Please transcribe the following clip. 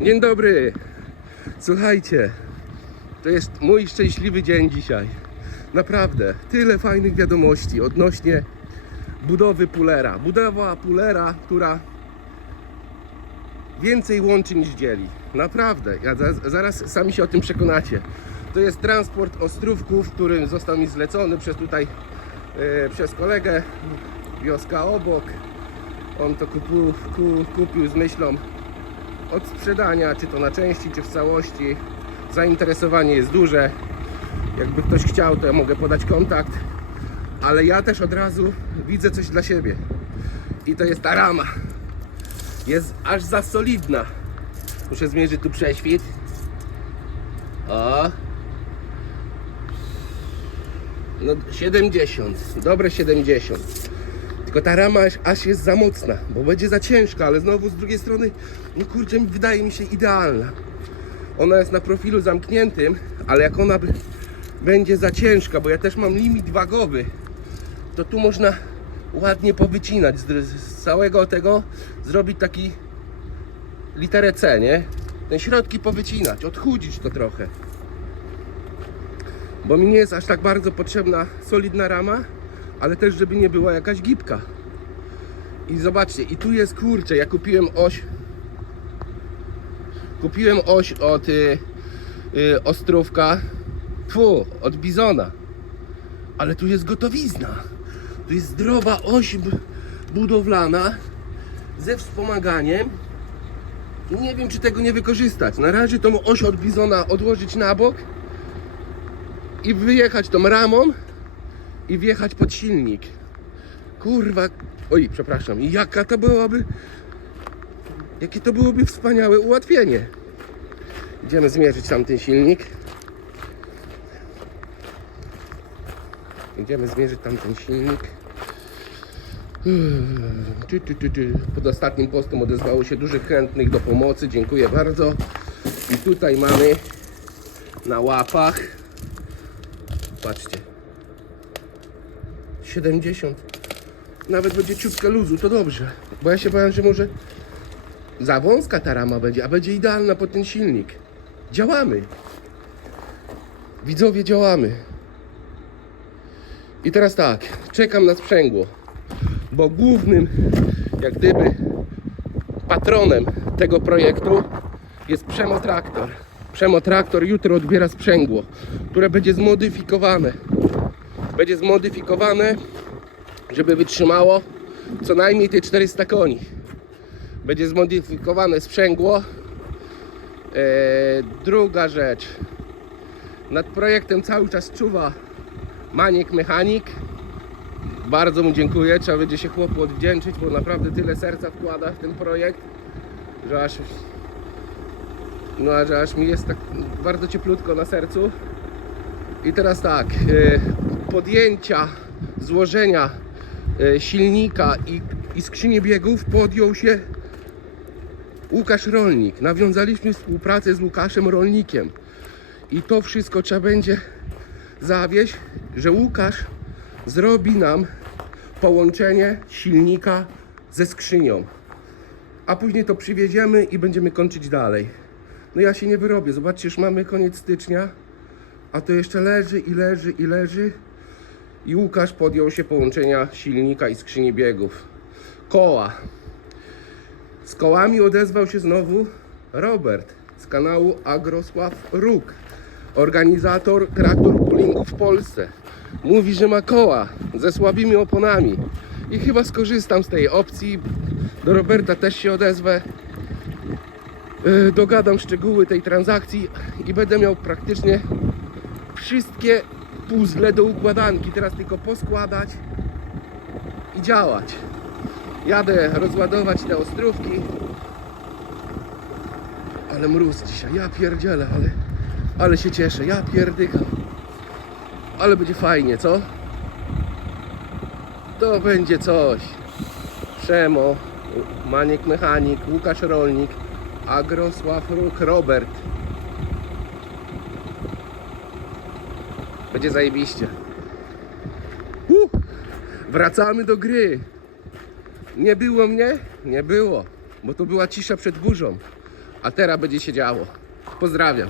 Dzień dobry. Słuchajcie, to jest mój szczęśliwy dzień dzisiaj. Naprawdę, tyle fajnych wiadomości odnośnie budowy pulera. Budowa pulera, która więcej łączy niż dzieli. Naprawdę, ja za, zaraz sami się o tym przekonacie. To jest transport ostrówków, który został mi zlecony przez tutaj, e, przez kolegę, wioska obok. On to kupił, ku, kupił z myślą od sprzedania, czy to na części, czy w całości. Zainteresowanie jest duże. Jakby ktoś chciał, to ja mogę podać kontakt. Ale ja też od razu widzę coś dla siebie. I to jest ta rama. Jest aż za solidna. Muszę zmierzyć tu prześwit. O. No 70. Dobre 70. Tylko ta rama aż, jest za mocna, bo będzie za ciężka, ale znowu z drugiej strony, no kurczę, wydaje mi się idealna. Ona jest na profilu zamkniętym, ale jak ona by, będzie za ciężka, bo ja też mam limit wagowy, to tu można ładnie powycinać z, z całego tego, zrobić taki literę C, nie? Ten środki powycinać, odchudzić to trochę. Bo mi nie jest aż tak bardzo potrzebna solidna rama, ale też żeby nie była jakaś gipka. I zobaczcie, i tu jest kurczę, ja kupiłem oś. Kupiłem oś od y, y, Ostrówka. Fu, od Bizona. Ale tu jest gotowizna. Tu jest zdrowa oś budowlana ze wspomaganiem. I nie wiem, czy tego nie wykorzystać. Na razie tą oś od Bizona odłożyć na bok i wyjechać tą ramą i wjechać pod silnik. Kurwa, oj, przepraszam, jaka to byłaby, jakie to byłoby wspaniałe ułatwienie. Idziemy zmierzyć tamten silnik. Idziemy zmierzyć silnik. Ty, ty, ty. Pod ostatnim postem odezwało się dużych chętnych do pomocy. Dziękuję bardzo. I tutaj mamy na łapach. Patrzcie. 70. Nawet będzie ciutkę luzu, to dobrze. Bo ja się bałem, że może za wąska ta rama będzie, a będzie idealna pod ten silnik. Działamy. Widzowie, działamy. I teraz tak, czekam na sprzęgło, bo głównym, jak gdyby, patronem tego projektu jest Przemo Traktor. Przemo Traktor jutro odbiera sprzęgło, które będzie zmodyfikowane. Będzie zmodyfikowane, żeby wytrzymało co najmniej te 400 koni. Będzie zmodyfikowane sprzęgło. Eee, druga rzecz. Nad projektem cały czas czuwa Maniek Mechanik. Bardzo mu dziękuję. Trzeba będzie się chłopu odwdzięczyć, bo naprawdę tyle serca wkłada w ten projekt, że aż, no, że aż mi jest tak bardzo cieplutko na sercu. I teraz tak, e, podjęcia złożenia e, silnika i, i skrzyni biegów podjął się Łukasz Rolnik. Nawiązaliśmy współpracę z Łukaszem Rolnikiem. I to wszystko trzeba będzie zawieść, że Łukasz zrobi nam połączenie silnika ze skrzynią. A później to przywieziemy i będziemy kończyć dalej. No ja się nie wyrobię. Zobaczcie, już mamy koniec stycznia, a to jeszcze leży i leży i leży. I Łukasz podjął się połączenia silnika i skrzyni biegów. Koła. Z kołami odezwał się znowu Robert z kanału Agrosław Róg, organizator traktor pullingu w Polsce. Mówi, że ma koła ze słabymi oponami i chyba skorzystam z tej opcji. Do Roberta też się odezwę. Yy, Dogadam szczegóły tej transakcji i będę miał praktycznie wszystkie puzzle do układanki. Teraz tylko poskładać i działać. Jadę rozładować te ostrówki. Ale mróz dzisiaj, ja pierdzielę, ale, ale się cieszę, ja pierdykam. Ale będzie fajnie, co? To będzie coś. Przemo, Maniek Mechanik, Łukasz Rolnik, Agrosław Róg, Robert. Będzie zajebiście. Uh, wracamy do gry. Nie było mnie? Nie było, bo to była cisza przed burzą. A teraz będzie się działo. Pozdrawiam.